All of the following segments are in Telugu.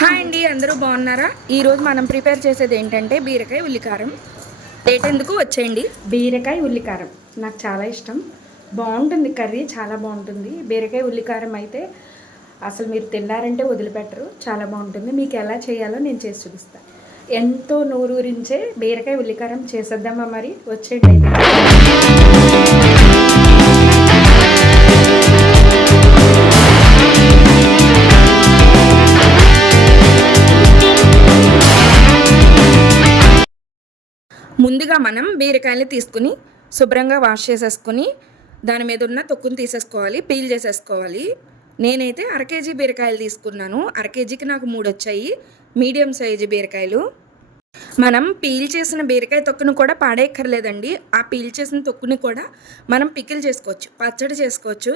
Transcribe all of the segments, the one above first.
హాయ్ అండి, అందరూ బాగున్నారా? ఈరోజు మనం ప్రిపేర్ చేసేది ఏంటంటే బీరకాయ ఉల్లికారం. డేట్ ఎందుకు వచ్చేయండి. బీరకాయ ఉల్లికారం నాకు చాలా ఇష్టం, బాగుంటుంది కర్రీ, చాలా బాగుంటుంది. బీరకాయ ఉల్లికారం అయితే అసలు మీరు తిన్నారంటే వదిలిపెట్టరు, చాలా బాగుంటుంది. మీకు ఎలా చేయాలో నేను చేసి చూపిస్తాను. ఎంతో నోరూరించే బీరకాయ ఉల్లికారం చేసేద్దామా? మరి వచ్చేయండి అయితే. ముందుగా మనం బీరకాయలు తీసుకుని శుభ్రంగా వాష్ చేసేసుకుని దాని మీద ఉన్న తొక్కుని తీసేసుకోవాలి, పీల్ చేసేసుకోవాలి. నేనైతే అరకేజీ బీరకాయలు తీసుకున్నాను. అరకేజీకి నాకు 3 వచ్చాయి, మీడియం సైజు బీరకాయలు. మనం పీల్ చేసిన బీరకాయ తొక్కును కూడా పాడేయక్కర్లేదండి. ఆ పీల్ చేసిన తొక్కుని కూడా మనం పికిల్ చేసుకోవచ్చు, పచ్చడి చేసుకోవచ్చు.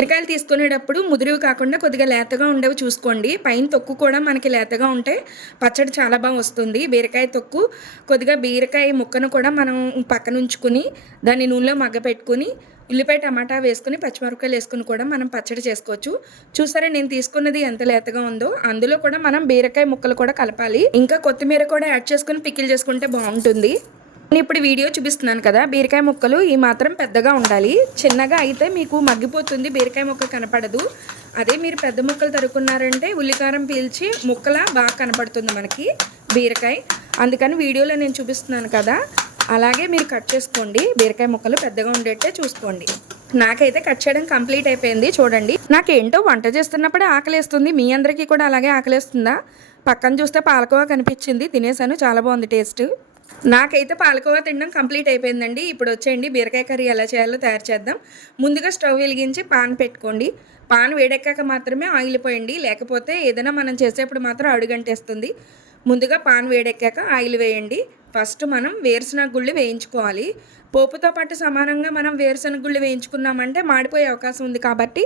బీరకాయలు తీసుకునేటప్పుడు ముదిరివి కాకుండా కొద్దిగా లేతగా ఉండేవి చూసుకోండి. పైన తొక్కు కూడా మనకి లేతగా ఉంటే పచ్చడి చాలా బాగా వస్తుంది. బీరకాయ తొక్కు కొద్దిగా బీరకాయ ముక్కను కూడా మనం పక్కన ఉంచుకుని దాన్ని నూనెలో మగ్గపెట్టుకుని ఉల్లిపాయ టమాటా వేసుకుని పచ్చిమిరపకాయలు వేసుకుని కూడా మనం పచ్చడి చేసుకోవచ్చు. చూసారా నేను తీసుకున్నది ఎంత లేతగా ఉందో. అందులో కూడా మనం బీరకాయ ముక్కలు కూడా కలపాలి, ఇంకా కొత్తిమీర కూడా యాడ్ చేసుకుని పికిల్ చేసుకుంటే బాగుంటుంది. నేను ఇప్పుడు వీడియో చూపిస్తున్నాను కదా, బీరకాయ ముక్కలు ఈ మాత్రం పెద్దగా ఉండాలి. చిన్నగా అయితే మీకు మగ్గిపోతుంది, బీరకాయ ముక్క కనపడదు. అదే మీరు పెద్ద ముక్కలు తరుక్కున్నారంటే ఉల్లికారం పీల్చి ముక్కలా బాగా కనపడుతుంది మనకి బీరకాయ. అందుకని వీడియోలో నేను చూపిస్తున్నాను కదా, అలాగే మీరు కట్ చేసుకోండి. బీరకాయ ముక్కలు పెద్దగా ఉండేట్టే చూసుకోండి. నాకైతే కట్ చేయడం కంప్లీట్ అయిపోయింది. చూడండి, నాకేంటో వంట చేస్తున్నప్పుడే ఆకలేస్తుంది. మీ అందరికీ కూడా అలాగే ఆకలేస్తుందా? పక్కన చూస్తే పాలకోవా కనిపించింది, తినేసాను, చాలా బాగుంది టేస్ట్. నాకైతే పాలకోవా తినడం కంప్లీట్ అయిపోయిందండి. ఇప్పుడు వచ్చేయండి బీరకాయ కర్రీ ఎలా చేయాలో తయారు చేద్దాం. ముందుగా స్టవ్ వెలిగించి పాన్ పెట్టుకోండి. పాన్ వేడెక్కాక మాత్రమే ఆయిల్ పోయండి, లేకపోతే ఏదైనా మనం చేసేప్పుడు మాత్రం అడుగంటేస్తుంది. ముందుగా పాన్ వేడెక్కాక ఆయిల్ వేయండి. ఫస్ట్ మనం వేరుశనగ గుళ్ళు వేయించుకోవాలి. పోపుతో పాటు సమానంగా మనం వేరుశనగ గుళ్ళు వేయించుకున్నామంటే మాడిపోయే అవకాశం ఉంది, కాబట్టి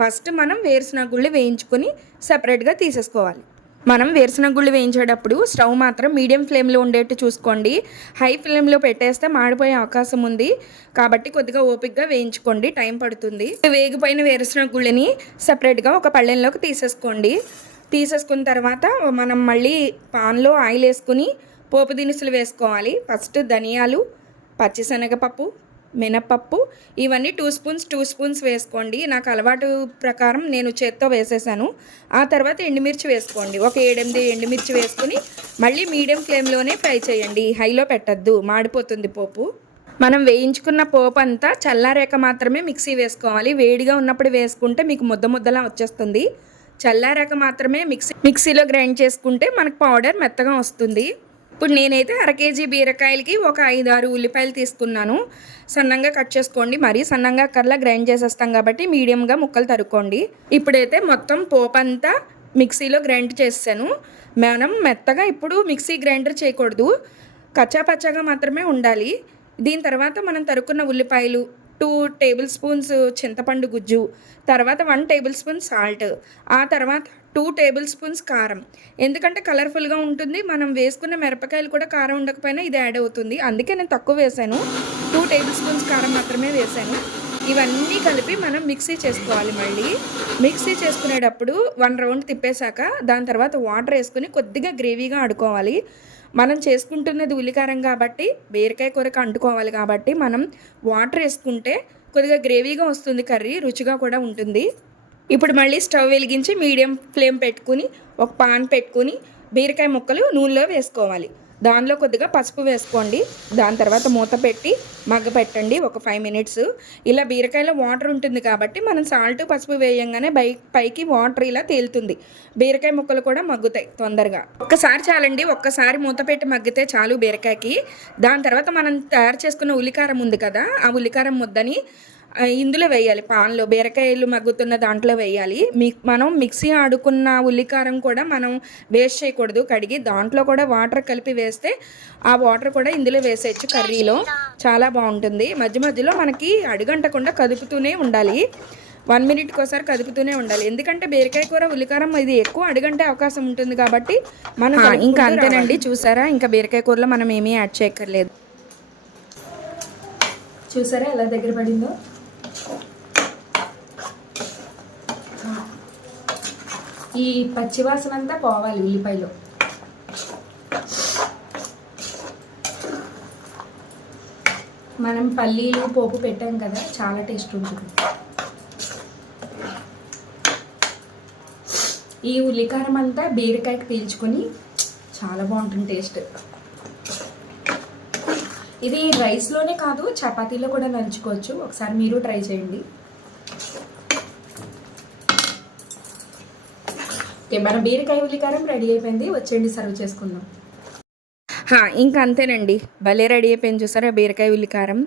ఫస్ట్ మనం వేరుశనగ గుళ్ళు వేయించుకొని సపరేట్గా తీసేసుకోవాలి. మనం వేరుశనగ గుళ్ళు వేయించేటప్పుడు స్టవ్ మాత్రం మీడియం ఫ్లేమ్లో ఉండేట్టు చూసుకోండి. హై ఫ్లేమ్లో పెట్టేస్తే మాడిపోయే అవకాశం ఉంది, కాబట్టి కొద్దిగా ఓపికగా వేయించుకోండి, టైం పడుతుంది. వేగిపోయిన వేరుశనగ గుళ్ళని సపరేట్గా ఒక పళ్ళెంలోకి తీసేసుకోండి. తీసేసుకున్న తర్వాత మనం మళ్ళీ పాన్లో ఆయిల్ వేసుకుని పోపు దినుసులు వేసుకోవాలి. ఫస్ట్ ధనియాలు, పచ్చిశనగపప్పు, మినప్పప్పు, ఇవన్నీ 2 స్పూన్స్ వేసుకోండి. నాకు అలవాటు ప్రకారం నేను చేత్తో వేసేసాను. ఆ తర్వాత ఎండుమిర్చి వేసుకోండి, ఒక 7-8 ఎండుమిర్చి వేసుకుని మళ్ళీ మీడియం ఫ్లేమ్లోనే ఫ్రై చేయండి, హైలో పెట్టద్దు, మాడిపోతుంది పోపు. మనం వేయించుకున్న పోపు అంతా చల్లారాక మాత్రమే మిక్సీ వేసుకోవాలి. వేడిగా ఉన్నప్పుడు వేసుకుంటే మీకు ముద్దలా వచ్చేస్తుంది. చల్లారాక మాత్రమే మిక్సీలో గ్రైండ్ చేసుకుంటే మనకు పౌడర్ మెత్తగా వస్తుంది. ఇప్పుడు నేనైతే అరకేజీ బీరకాయలకి ఒక 5-6 ఉల్లిపాయలు తీసుకున్నాను. సన్నంగా కట్ చేసుకోండి, మరీ సన్నంగా కర్లా గ్రైండ్ చేసేస్తాం కాబట్టి మీడియంగా ముక్కలు తరుక్కోండి. ఇప్పుడైతే మొత్తం పోపు అంతా మిక్సీలో గ్రైండ్ చేసాను. మనం మెత్తగా ఇప్పుడు మిక్సీ గ్రైండర్ చేయకూడదు, కచ్చాపచ్చాగా మాత్రమే ఉండాలి. దీని తర్వాత మనం తరుక్కున్న ఉల్లిపాయలు, 2 టేబుల్ స్పూన్స్ చింతపండు గుజ్జు, తర్వాత 1 టేబుల్ స్పూన్ సాల్ట్, ఆ తర్వాత 2 టేబుల్ స్పూన్స్ కారం. ఎందుకంటే కలర్ఫుల్గా ఉంటుంది. మనం వేసుకున్న మిరపకాయలు కూడా కారం ఉండకపోయినా ఇది యాడ్ అవుతుంది, అందుకే నేను తక్కువ వేసాను. 2 టేబుల్ స్పూన్స్ కారం మాత్రమే వేసాను. ఇవన్నీ కలిపి మనం మిక్సీ చేసుకోవాలి. మళ్ళీ మిక్సీ చేసుకునేటప్పుడు 1 రౌండ్ తిప్పేశాక దాని తర్వాత వాటర్ వేసుకుని కొద్దిగా గ్రేవీగా ఆడుకోవాలి. మనం చేసుకుంటున్నది ఉల్లికారం కాబట్టి బీరకాయ కూరకు అంటుకోవాలి, కాబట్టి మనం వాటర్ వేసుకుంటే కొద్దిగా గ్రేవీగా వస్తుంది కర్రీ, రుచిగా కూడా ఉంటుంది. ఇప్పుడు మళ్ళీ స్టవ్ వెలిగించి మీడియం ఫ్లేమ్ పెట్టుకుని ఒక పాన్ పెట్టుకుని బీరకాయ ముక్కలు నూనెలో వేసుకోవాలి. దానిలో కొద్దిగా పసుపు వేసుకోండి. దాని తర్వాత మూత పెట్టి మగ్గ పెట్టండి ఒక 5 మినిట్స్. ఇలా బీరకాయలో వాటర్ ఉంటుంది కాబట్టి మనం సాల్ట్ పసుపు వేయంగానే పైకి వాటర్ ఇలా తేలుతుంది. బీరకాయ ముక్కలు కూడా మగ్గుతాయి తొందరగా. ఒక్కసారి చాలండి, ఒక్కసారి మూత పెట్టి మగ్గితే చాలు బీరకాయకి. దాని తర్వాత మనం తయారు చేసుకున్న ఉల్లికారం ఉంది కదా, ఆ ఉల్లికారం ముద్దని ఇందులో వేయాలి. పాన్లో బీరకాయలు మగ్గుతున్న దాంట్లో వేయాలి. మనం మిక్సీ ఆడుకున్న ఉల్లికారం కూడా మనం వేస్ట్ చేయకూడదు, కడిగి దాంట్లో కూడా వాటర్ కలిపి వేస్తే ఆ వాటర్ కూడా ఇందులో వేసేయచ్చు కర్రీలో, చాలా బాగుంటుంది. మధ్య మధ్యలో మనకి అడుగంటకుండా కదుపుతూనే ఉండాలి, 1 మినిట్కి ఒకసారి కదుపుతూనే ఉండాలి. ఎందుకంటే బీరకాయ కూర ఉల్లికారం ఇది ఎక్కువ అడుగంటే అవకాశం ఉంటుంది కాబట్టి మనం ఇంకా అంతేనండి. చూసారా, ఇంకా బీరకాయ కూరలో మనం ఏమీ యాడ్ చేయక్కర్లేదు. చూసారా ఎలా దగ్గర పడిందో. ఈ పచ్చివాసన అంతా పోవాలి ఉల్లిపాయలో. మనం పల్లీలు పోపు పెట్టాం కదా, చాలా టేస్ట్ ఉంటుంది. ఈ ఉల్లికారం అంతా బీరకాయకి పీల్చుకొని చాలా బాగుంటుంది టేస్ట్. ఇది రైస్లోనే కాదు, చపాతీలో కూడా నంచుకోవచ్చు. ఒకసారి మీరు ట్రై చేయండి. ఓకే, మన బీరకాయ ఉల్లికారం రెడీ అయిపోయింది. వచ్చేయండి సర్వ్ చేసుకుందాం. ఇంకా అంతేనండి, భలే రెడీ అయిపోయింది. చూసారా బీరకాయ ఉల్లికారం.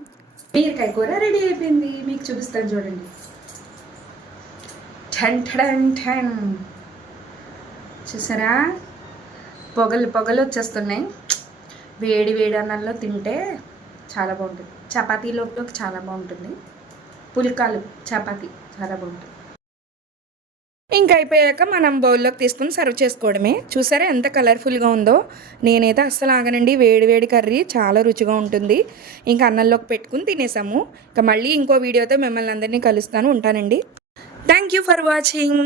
బీరకాయ కూర రెడీ అయిపోయింది. మీకు చూపిస్తాను చూడండి. ఠన్ ఠన్ ఠన్. చూసారా, పొగలు పొగలు వచ్చేస్తున్నాయి. వేడి వేడి అన్నంలో తింటే చాలా బాగుంటుంది. చపాతీలోకి చాలా బాగుంటుంది. పుల్కాలు చపాతీ చాలా బాగుంటుంది. ఇంకా అయిపోయాక మనం బౌల్లోకి తీసుకుని సర్వ్ చేసుకోవడమే. చూసారా ఎంత కలర్ఫుల్గా ఉందో. నేనైతే అస్సలు ఆగనండి, వేడి వేడి కర్రీ చాలా రుచిగా ఉంటుంది. ఇంకా అన్నంలోకి పెట్టుకుని తినేసాము. ఇంకా మళ్ళీ ఇంకో వీడియోతో మిమ్మల్ని అందరినీ కలుస్తాను. ఉంటానండి. Thank you for watching.